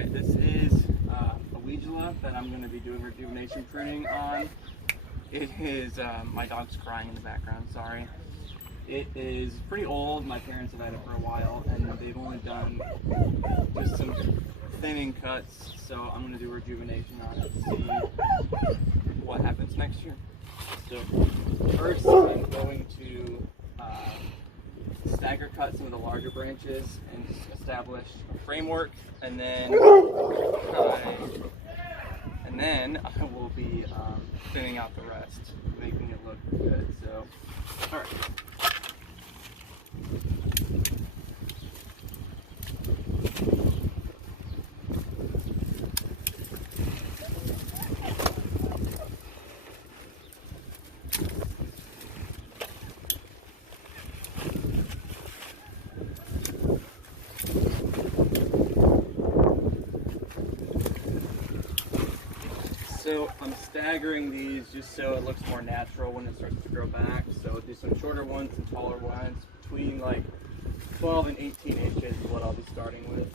Alright, this is a weedula that I'm going to be doing rejuvenation pruning on. It is, my dog's crying in the background, sorry. It is pretty old. My parents have had it for a while, and they've only done just some thinning cuts, so I'm going to do rejuvenation on it to see what happens next year. So first I'm going to stagger cut some of the larger branches and establish a framework, and then I will be thinning out the rest, making it look good. So, all right. So I'm staggering these just so it looks more natural when it starts to grow back. So I'll do some shorter ones, some taller ones, between like 12 and 18 inches is what I'll be starting with.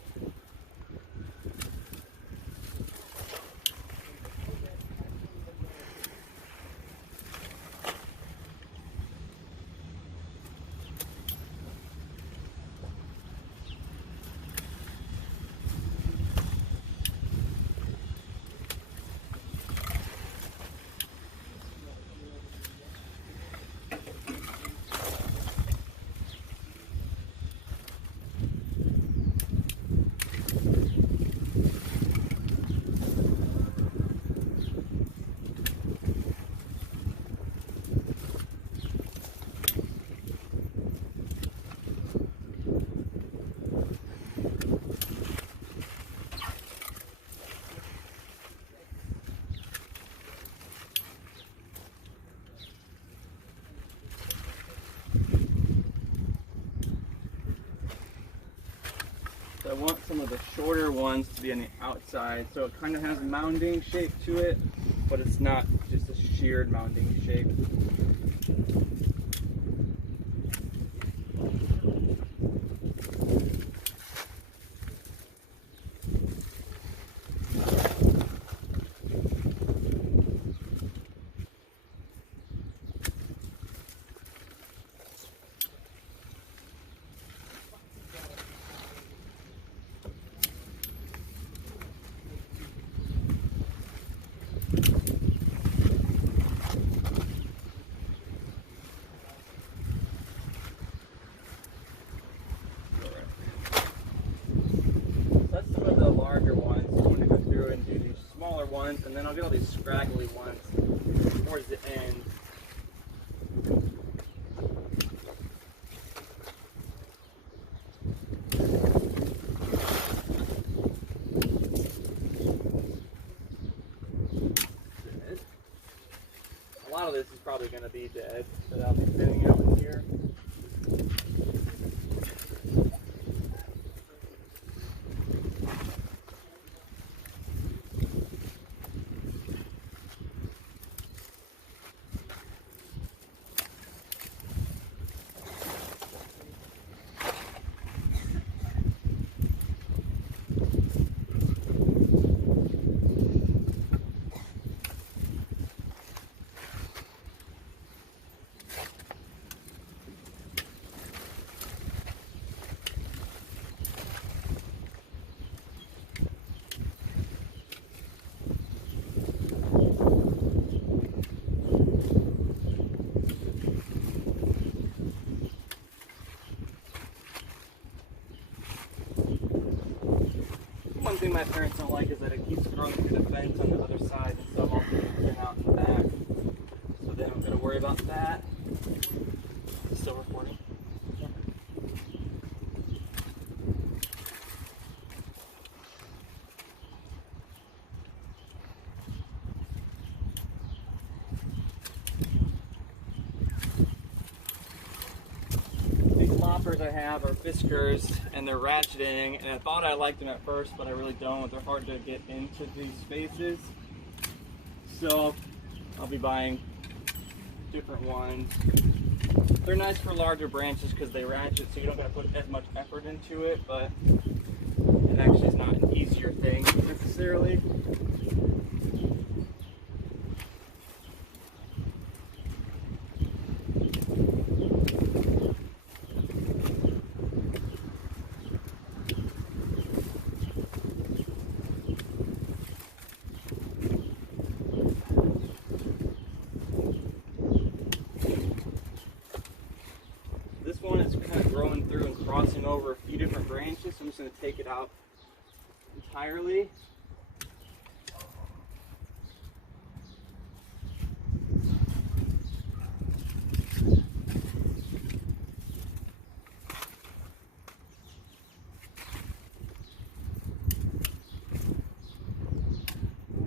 So I want some of the shorter ones to be on the outside, so it kind of has a mounding shape to it, but it's not just a sheared mounding shape. And then I'll get all these scraggly ones towards the end. A lot of this is probably going to be dead, but I'll be thinning out in here. One thing my parents don't like is that it keeps growing through the fence on the other side, and so I'm also going to thin out in the back. So then I'm going to worry about that. Still recording. I have are Fiskars, and they're ratcheting, and I thought I liked them at first, but I really don't. They're hard to get into these spaces, so I'll be buying different ones. They're nice for larger branches because they ratchet, so you don't got to put as much effort into it, but it actually is not an easy easier thing necessarily. This one is kind of growing through and crossing over a few different branches, so I'm just going to take it out entirely.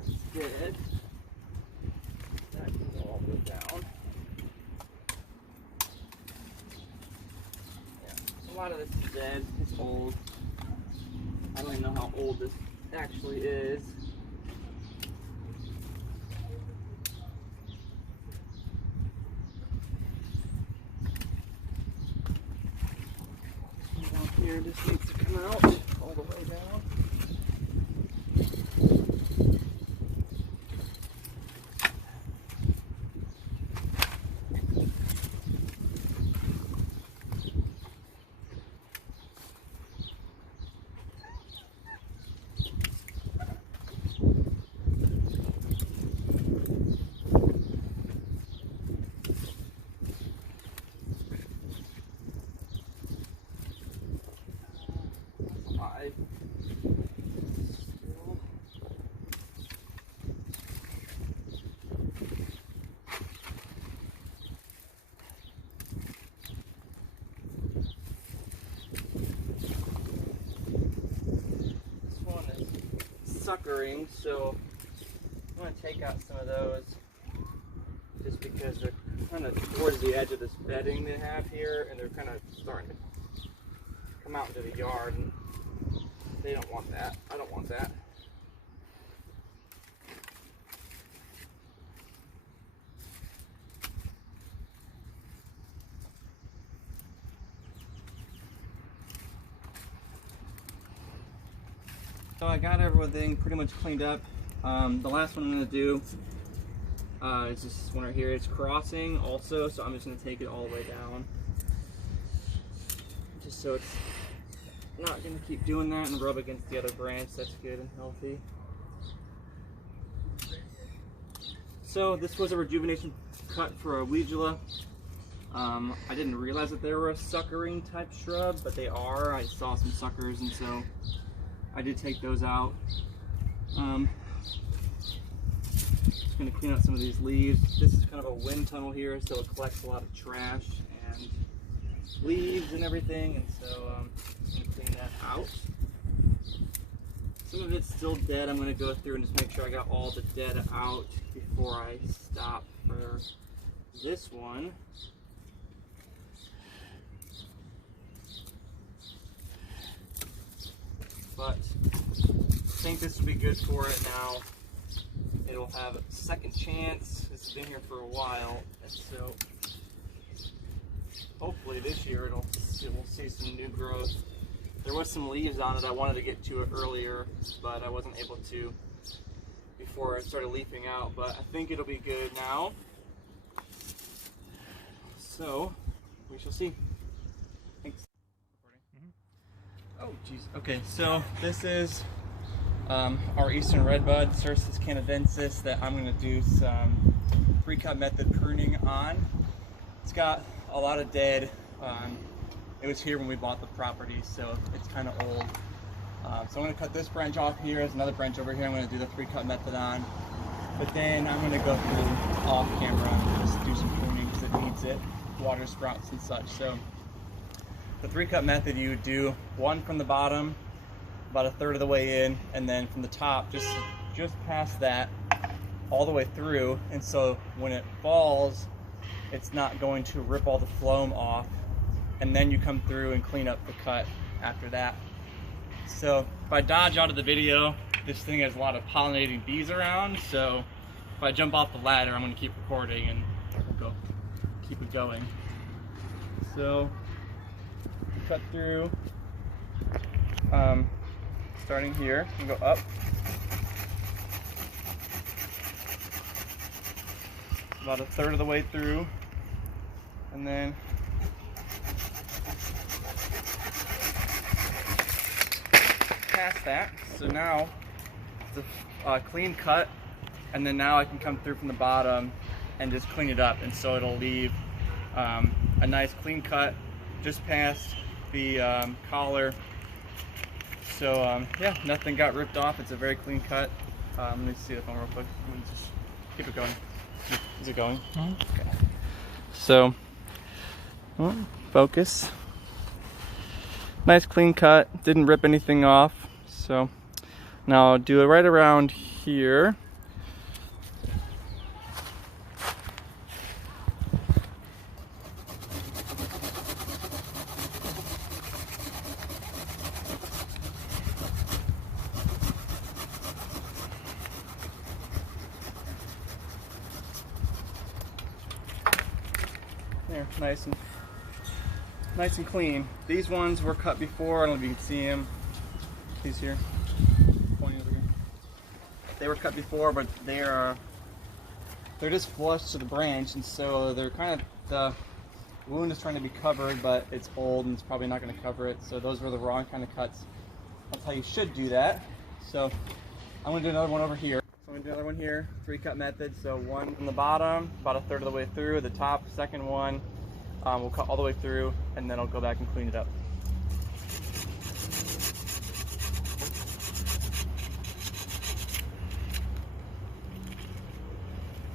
Instead, that can all go down. A lot of this is dead. It's old. I don't even know how old this actually is. This one down here just needs to come out all the way down. Suckering, so I'm going to take out some of those just because they're kind of towards the edge of this bedding they have here, and they're kind of starting to come out into the yard, and they don't want that. I don't want that. So I got everything pretty much cleaned up. The last one I'm going to do is this one right here. It's crossing also, so I'm just going to take it all the way down. Just so it's not going to keep doing that and rub against the other branch. That's good and healthy. So this was a rejuvenation cut for a weigela. I didn't realize that they were a suckering type shrub, but they are. I saw some suckers, and so I did take those out. Just going to clean out some of these leaves. This is kind of a wind tunnel here, so it collects a lot of trash and leaves and everything, and so I'm just going to clean that out. Some of it's still dead. I'm going to go through and just make sure I got all the dead out before I stop for this one. But I think this will be good for it now. It'll have a second chance. It's been here for a while, and so hopefully this year we'll see some new growth. There was some leaves on it. I wanted to get to it earlier, but I wasn't able to before it started leafing out. But I think it'll be good now. So we shall see. Thanks. Oh, geez. Okay, so this is our eastern redbud, Cercis canadensis, that I'm going to do some pre-cut method pruning on. It's got a lot of dead. It was here when we bought the property, so it's kind of old. So I'm going to cut this branch off here. There's another branch over here I'm going to do the pre-cut method on. But then I'm going to go through off camera and just do some pruning because it needs it, water sprouts and such. So the three-cut method, you would do one from the bottom, about a third of the way in, and then from the top, just past that, all the way through. And so when it falls, it's not going to rip all the phloem off. And then you come through and clean up the cut after that. So if I dodge out of the video, this thing has a lot of pollinating bees around. So if I jump off the ladder, I'm going to keep recording and we'll keep it going. So cut through. starting here, and go up. About a third of the way through, and then past that. So now it's a clean cut, and then now I can come through from the bottom and just clean it up, and so it'll leave a nice clean cut just past the collar. So yeah, nothing got ripped off. It's a very clean cut. Let me see the phone real quick. Let me just keep it going. Is it going? Okay. So, focus. Nice clean cut. Didn't rip anything off. So now I'll do it right around here. There, nice and clean. These ones were cut before. I don't know if you can see them. These here, pointing over here. They were cut before, but they're just flush to the branch, and so they're kind of, the wound is trying to be covered, but it's old and it's probably not going to cover it. So those were the wrong kind of cuts. That's how you should do that. So I'm going to do another one over here. So I'm going to do another one here, 3-cut method. So one from the bottom, about a third of the way through. The top, second one, we'll cut all the way through, and then I'll go back and clean it up.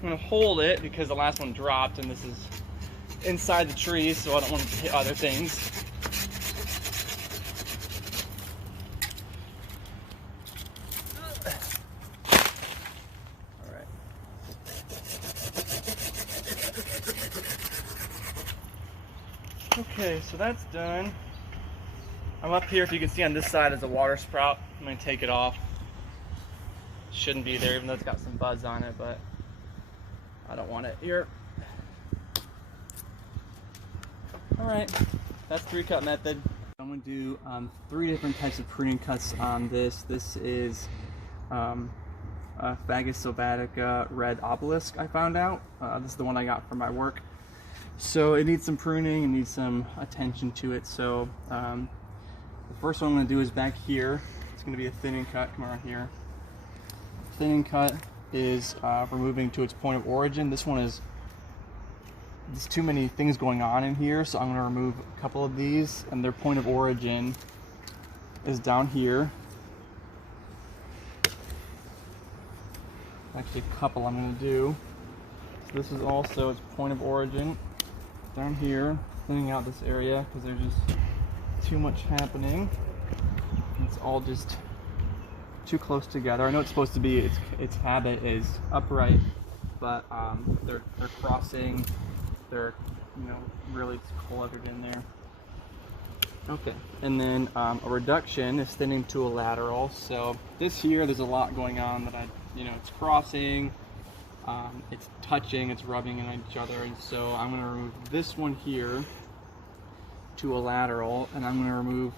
I'm going to hold it because the last one dropped, and this is inside the tree, so I don't want it to hit other things. All right. Okay, so that's done. I'm up here, if you can see on this side is a water sprout. I'm going to take it off. Shouldn't be there, even though it's got some buds on it, but I don't want it here. All right, that's 3-cut method. I'm going to do 3 different types of pruning cuts on this. This is Fagus sylvatica red obelisk, I found out. This is the one I got for my work. So it needs some pruning, it needs some attention to it. So the first one I'm going to do is back here. It's going to be a thinning cut. Come around here. Thinning cut is removing to its point of origin. This one is, there's too many things going on in here, so I'm going to remove a couple of these, and their point of origin is down here. Actually, a couple I'm going to do. So this is also its point of origin down here, cleaning out this area because there's just too much happening. It's all just too close together. I know it's supposed to be, its habit is upright, but they're crossing. They're, you know, really cluttered in there. Okay, and then a reduction is thinning to a lateral. So this here, there's a lot going on that it's crossing, it's touching, it's rubbing in each other, and so I'm going to remove this one here to a lateral, and I'm going to remove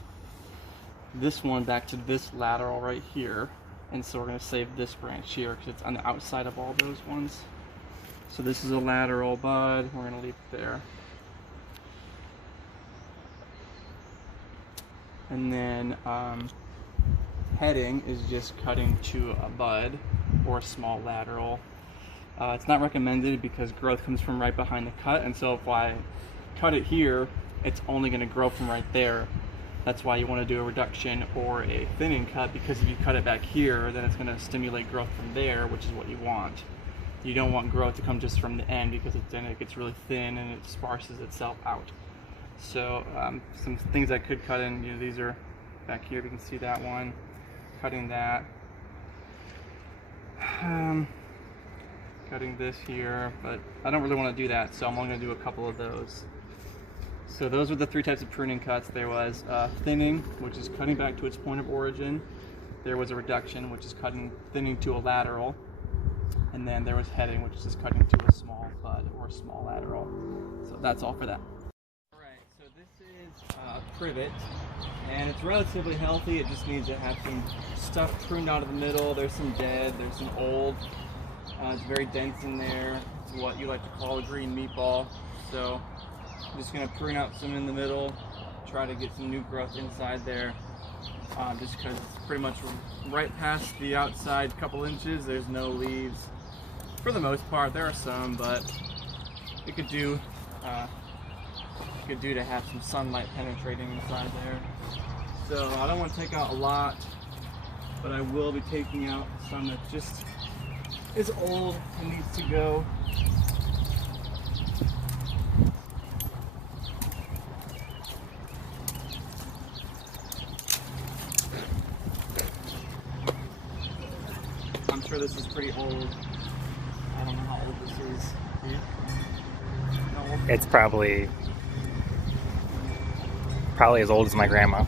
this one back to this lateral right here, and so we're going to save this branch here because it's on the outside of all those ones. So this is a lateral bud, we're going to leave it there. And then heading is just cutting to a bud or a small lateral. It's not recommended because growth comes from right behind the cut, and so if I cut it here, it's only going to grow from right there. That's why you want to do a reduction or a thinning cut, because if you cut it back here, then it's going to stimulate growth from there, which is what you want. You don't want growth to come just from the end, because then it gets really thin and it sparses itself out. So some things I could cut in, these are back here, you can see that one, cutting that. Cutting this here, but I don't really want to do that, so I'm only going to do a couple of those. So those were the 3 types of pruning cuts. There was thinning, which is cutting back to its point of origin. There was a reduction, which is thinning to a lateral. And then there was heading, which is just cutting to a small bud or a small lateral. So that's all for that. Alright, so this is privet, and it's relatively healthy. It just needs to have some stuff pruned out of the middle. There's some dead, there's some old. It's very dense in there. It's what you like to call a green meatball. So I'm just gonna prune out some in the middle, try to get some new growth inside there. Just because it's pretty much right past the outside couple inches. There's no leaves for the most part. There are some, but it could do to have some sunlight penetrating inside there. So I don't want to take out a lot, but I will be taking out some that just is old and needs to go. I'm sure this is pretty old. I don't know how old this is. No. It's probably as old as my grandma.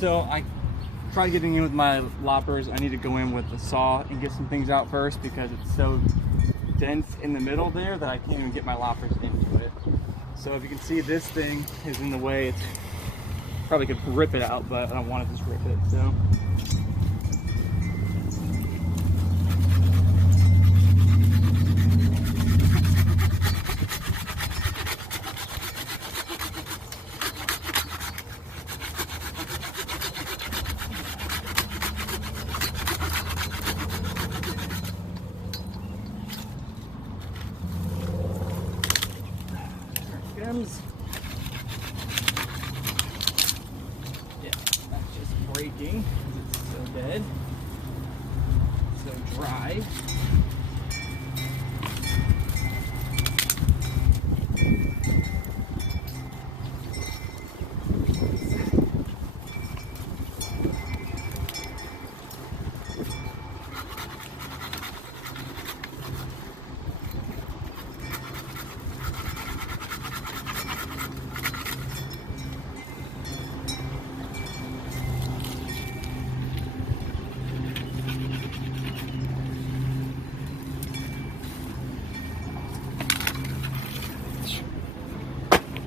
So I tried getting in with my loppers. I need to go in with the saw and get some things out first because it's so dense in the middle there that I can't even get my loppers into it. So if you can see, this thing is in the way. It's probably could rip it out, but I don't want to just rip it. So yeah, that's just breaking because it's so dead, so dry.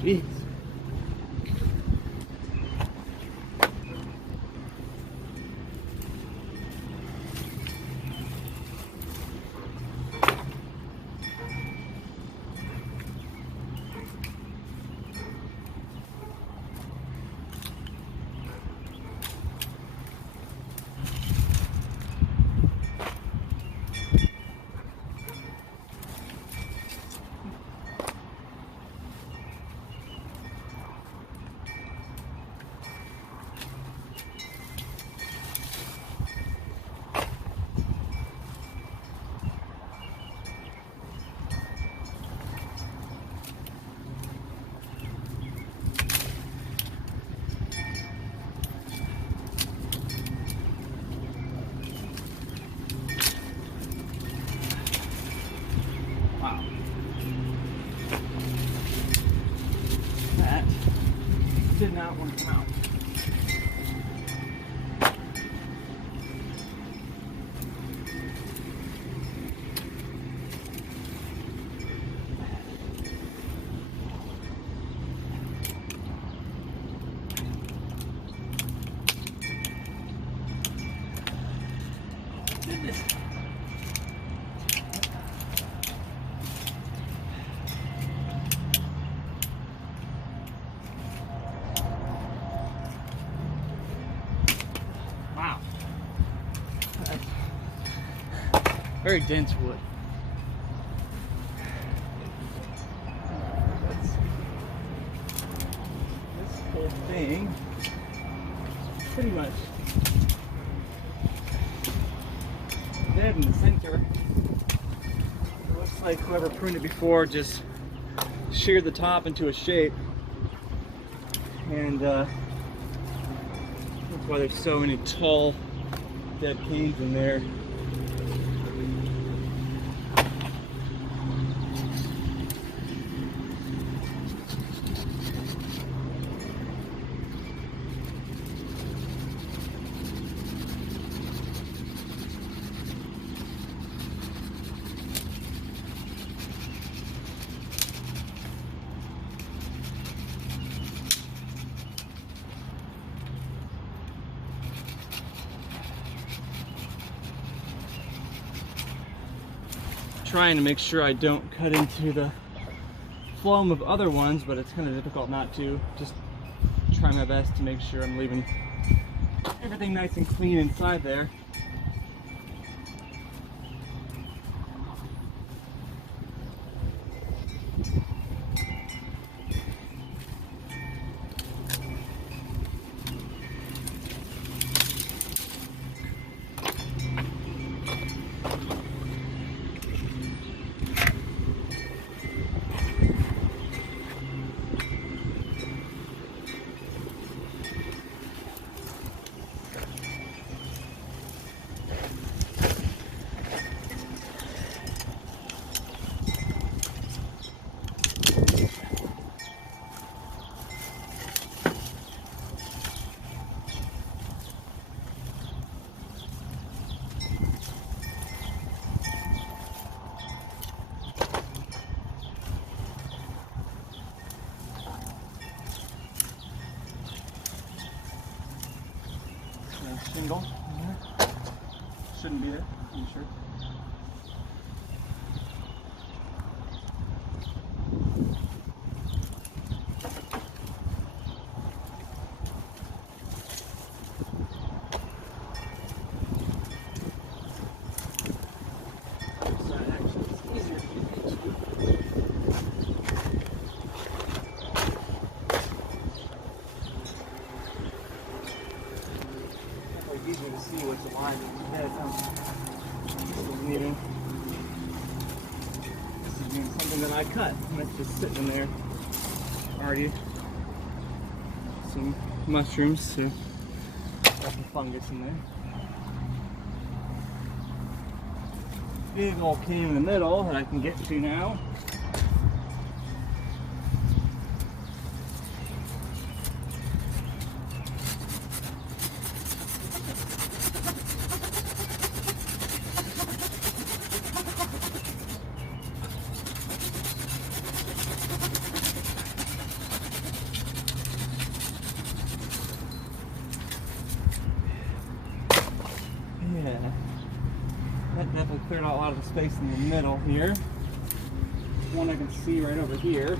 Jeez. Wow. That did not want to come out. Goodness. Very dense wood. This whole thing pretty much dead in the center. It looks like whoever pruned it before just sheared the top into a shape, and that's why there's so many tall dead canes in there. Trying to make sure I don't cut into the phloem of other ones, but it's kind of difficult not to. Just try my best to make sure I'm leaving everything nice and clean inside there. Shingle in there. Shouldn't be there, I'm sure. Easier to see what's alive instead. This is being something that I cut, and it's just sitting in there already. Some mushrooms, so got some fungus in there. Big old cane in the middle that I can get to now. Yeah, that definitely cleared out a lot of the space in the middle here. One I can see right over here.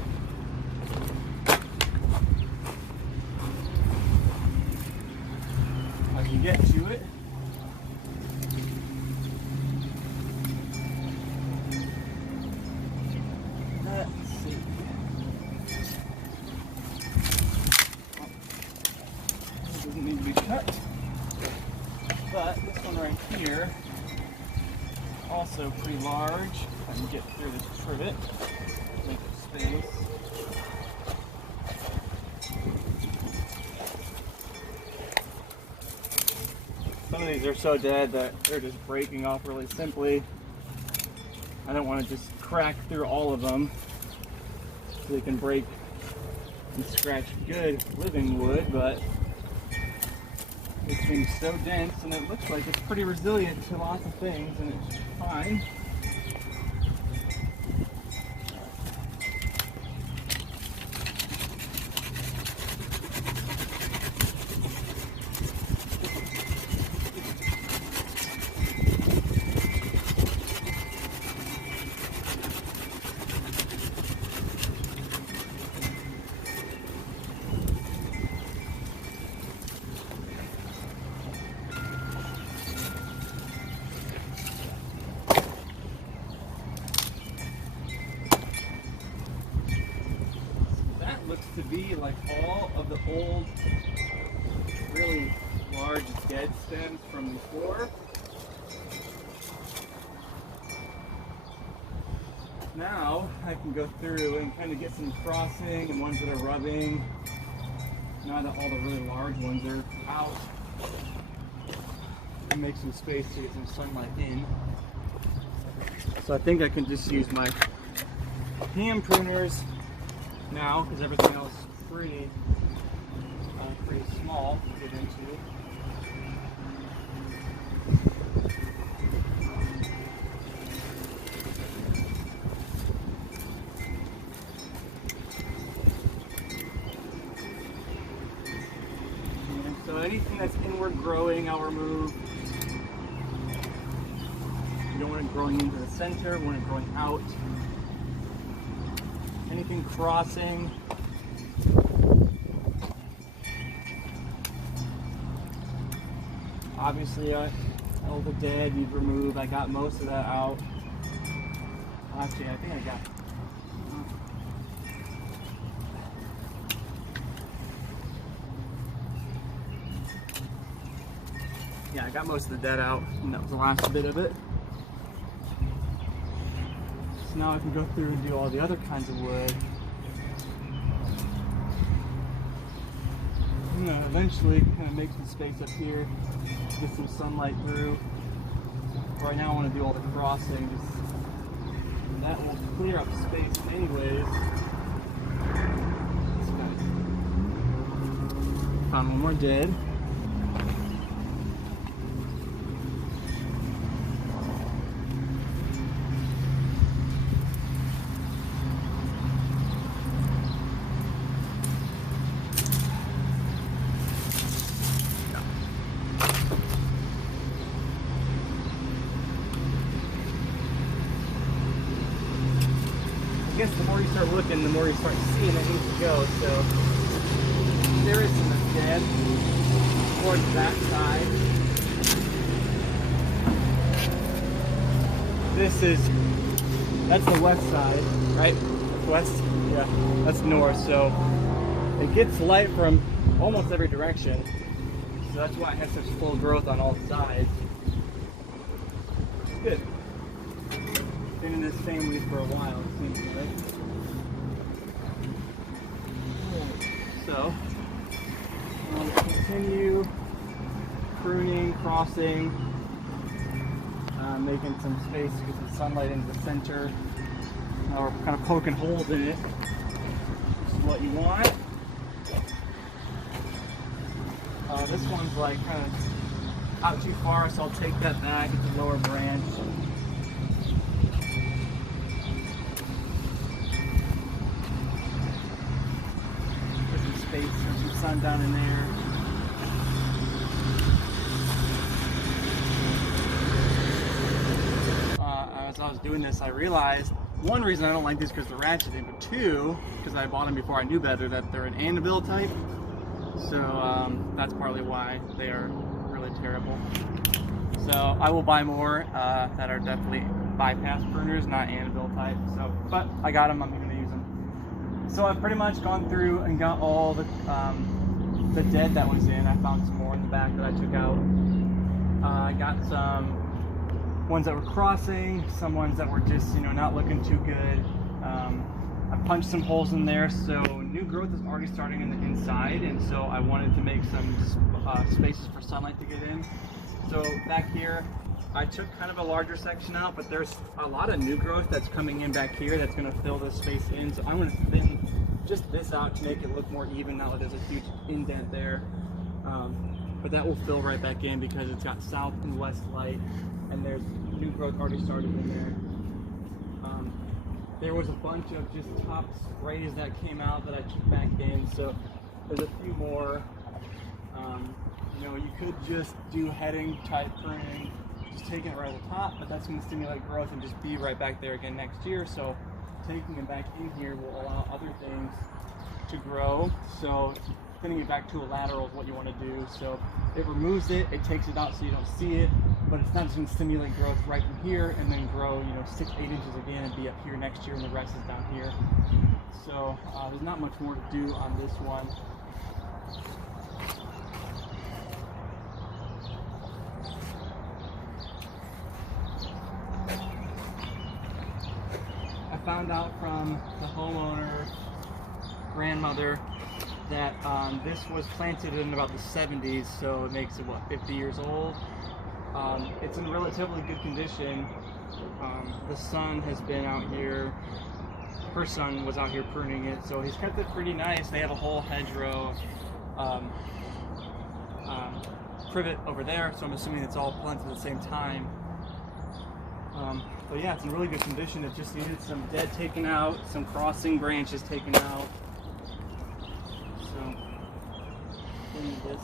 I can get to it. Let's see. It doesn't need to be cut. But this one right here, also pretty large. I can get through this trivet, make it space. Some of these are so dead that they're just breaking off really simply. I don't want to just crack through all of them so they can break and scratch good living wood, but this thing's so dense, and it looks like it's pretty resilient to lots of things, and it's fine. like all of the old, really large dead stems from before. Now I can go through and kind of get some crossing and ones that are rubbing. Now that all the really large ones are out, and make some space to get some sunlight in. So I think I can just use my hand pruners now because everything else is pretty small to get into. So anything that's inward growing, I'll remove. You don't want it growing into the center, we want it growing out. Anything crossing. Obviously, all the dead you'd remove. I got most of that out. Actually, I think I got. Yeah, I got most of the dead out, and that was the last bit of it. So now I can go through and do all the other kinds of wood. I'm gonna eventually kind of make some space up here, get some sunlight through. Right now I want to do all the crossing, that will clear up space anyways. Found one more dead. I guess the more you start looking, the more you start seeing it needs to go. So there is some that's dead towards that side. That's the west side, right? That's west? Yeah, that's north. So it gets light from almost every direction. So that's why it has such full growth on all sides. It's good. Been in this family for a while, it seems like. So, I'll continue pruning, crossing, making some space to get some sunlight into the center. Now we're kind of poking holes in it, which is what you want. This one's like kind of out too far, so I'll take that back. It's a lower branch. Some sun down in there. As I was doing this, I realized one reason I don't like these because they're ratcheting, but two, because I bought them before I knew better, that they're an anvil type. So that's partly why they are really terrible. So I will buy more that are definitely bypass pruners, not anvil type. So, but I got them. I'm going to use them. So I've pretty much gone through and got all the dead that was in. I found some more in the back that I took out. I got some ones that were crossing, some ones that were just, not looking too good. I punched some holes in there, so new growth is already starting in the inside, and so I wanted to make some spaces for sunlight to get in. So back here, I took kind of a larger section out, but there's a lot of new growth that's coming in back here that's going to fill this space in. So I'm going to thin just this out to make it look more even now that there's a huge indent there. But that will fill right back in because it's got south and west light, and there's new growth already started in there. There was a bunch of just top sprays that came out that I took back in, so there's a few more. You could just do heading type pruning, just taking it right at the top, but that's going to stimulate growth and just be right back there again next year. So taking it back in here will allow other things to grow. So thinning it back to a lateral is what you want to do. So it removes it, it takes it out so you don't see it, but it's not just going to stimulate growth right from here and then grow 6-8 inches again and be up here next year and the rest is down here. So there's not much more to do on this one. I found out from the homeowner grandmother that this was planted in about the 70s, so it makes it, what, 50 years old. It's in relatively good condition. The son has been out here, her son was out here pruning it, so he's kept it pretty nice. They have a whole hedgerow privet over there, so I'm assuming it's all planted at the same time. But yeah, it's in really good condition. It just needed some dead taken out, some crossing branches taken out. So, clean this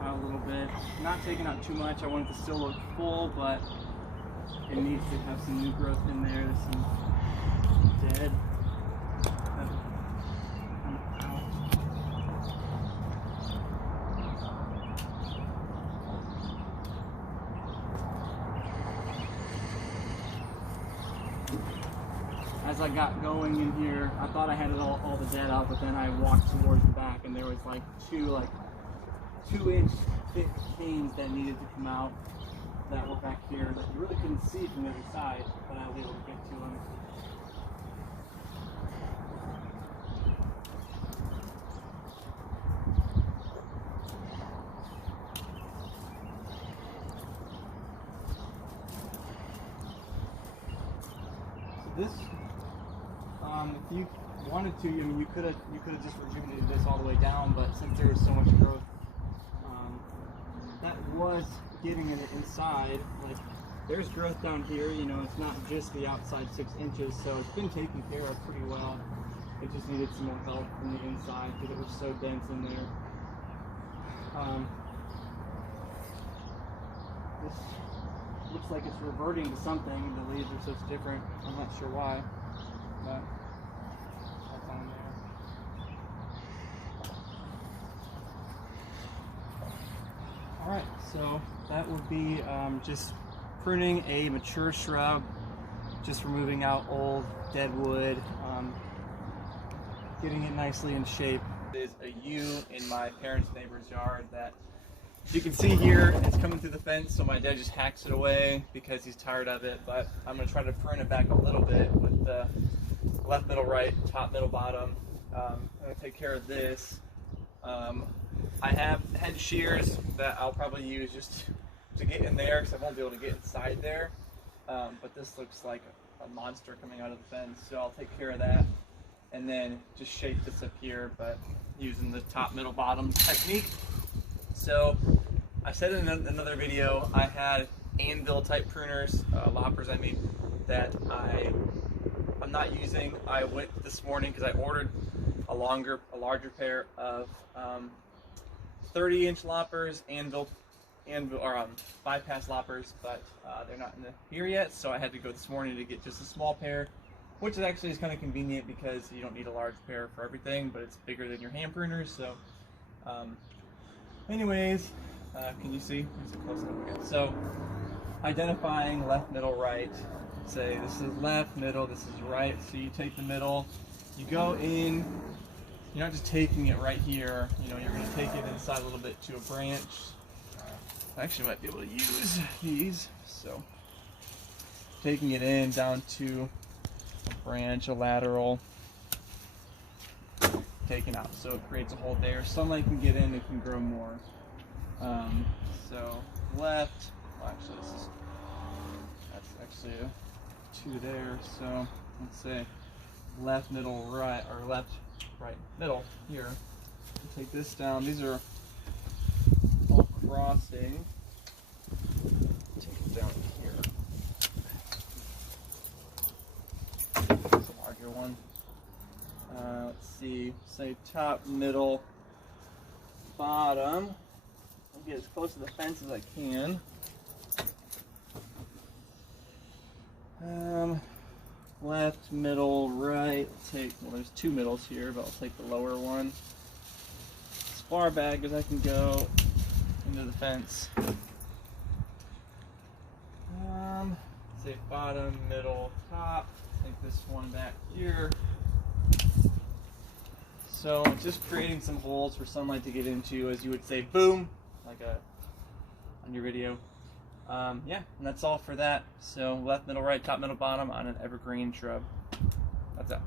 out a little bit. Not taking out too much. I want it to still look full, but it needs to have some new growth in there. There's some dead. As I got going in here, I thought I had it all the dead out, but then I walked towards the back and there was like two 2-inch thick canes that needed to come out that were back here that you really couldn't see from the other side, but I was able to get to them. So this, if you wanted to, I mean, you could have just rejuvenated this all the way down, but since there was so much growth, that was getting it inside. Like, there's growth down here, you know, it's not just the outside 6 inches, so it's been taken care of pretty well. It just needed some more help from the inside because it was so dense in there. This looks like it's reverting to something. The leaves are such different. I'm not sure why, but that's on there. Alright, so that would be just pruning a mature shrub, just removing out old dead wood, getting it nicely in shape. There's a U in my parents' neighbor's yard that you can see here. It's coming through the fence, so my dad just hacks it away because he's tired of it, but I'm going to try to prune it back a little bit with the left, middle, right, top, middle, bottom. I'm going to take care of this. I have hedge shears that I'll probably use just to get in there because I won't be able to get inside there. But this looks like a monster coming out of the fence, so I'll take care of that and then just shape this up here, but using the top, middle, bottom technique. So I said in another video I had anvil type pruners, loppers I mean, that I'm not using. I went this morning because I ordered a larger pair of 30-inch loppers, anvil or bypass loppers, but they're not here yet, so I had to go this morning to get just a small pair, which actually is kind of convenient because you don't need a large pair for everything, but it's bigger than your hand pruners. So anyways, can you see? Here's a close up again. So identifying left, middle, right. Say this is left, middle, this is right. So you take the middle, you go in. You're not just taking it right here, you know, you're going to take it inside a little bit to a branch. I actually might be able to use these. So taking it in down to a branch, a lateral, taken out. So it creates a hole there. Sunlight can get in, it can grow more. So left, well, actually that's actually a 2 there. So let's say left, middle, right, or left, right, middle here. Take this down. These are all crossing. Take it down here. It's a larger one. Let's see. Say top, middle, bottom. I'll get as close to the fence as I can. Left, middle, right. Well, there's 2 middles here, but I'll take the lower one. As far back as I can go into the fence. Say bottom, middle, top. Take this one back here. So just creating some holes for sunlight to get into, as you would say, boom, like on your video. Yeah, and that's all for that. So left, middle, right, top, middle, bottom on an evergreen shrub. That's it.